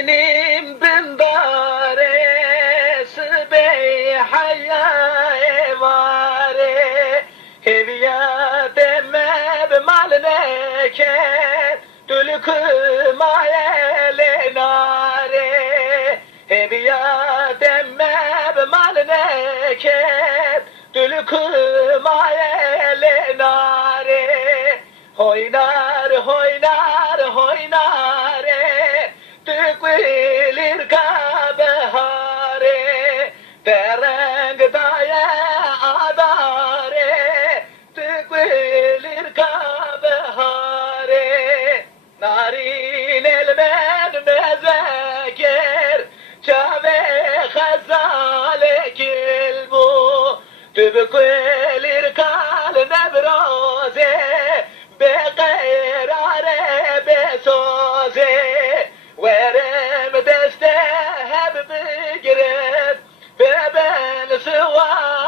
Benim bindare sıbey hayya vare Heviyat emmeb mal neket Dülkü mayele nare Heviyat emmeb mal neket Dülkü mayele nare Hoynar hoynar hoynare Tükvilir kabehare Tereng daya adare Tükvilir kabehare Narin elmen mezeker Çave khazale kilbu Tükvilir kal nebroze بقراره بسازه ورم دسته هم بگرد ببن سوار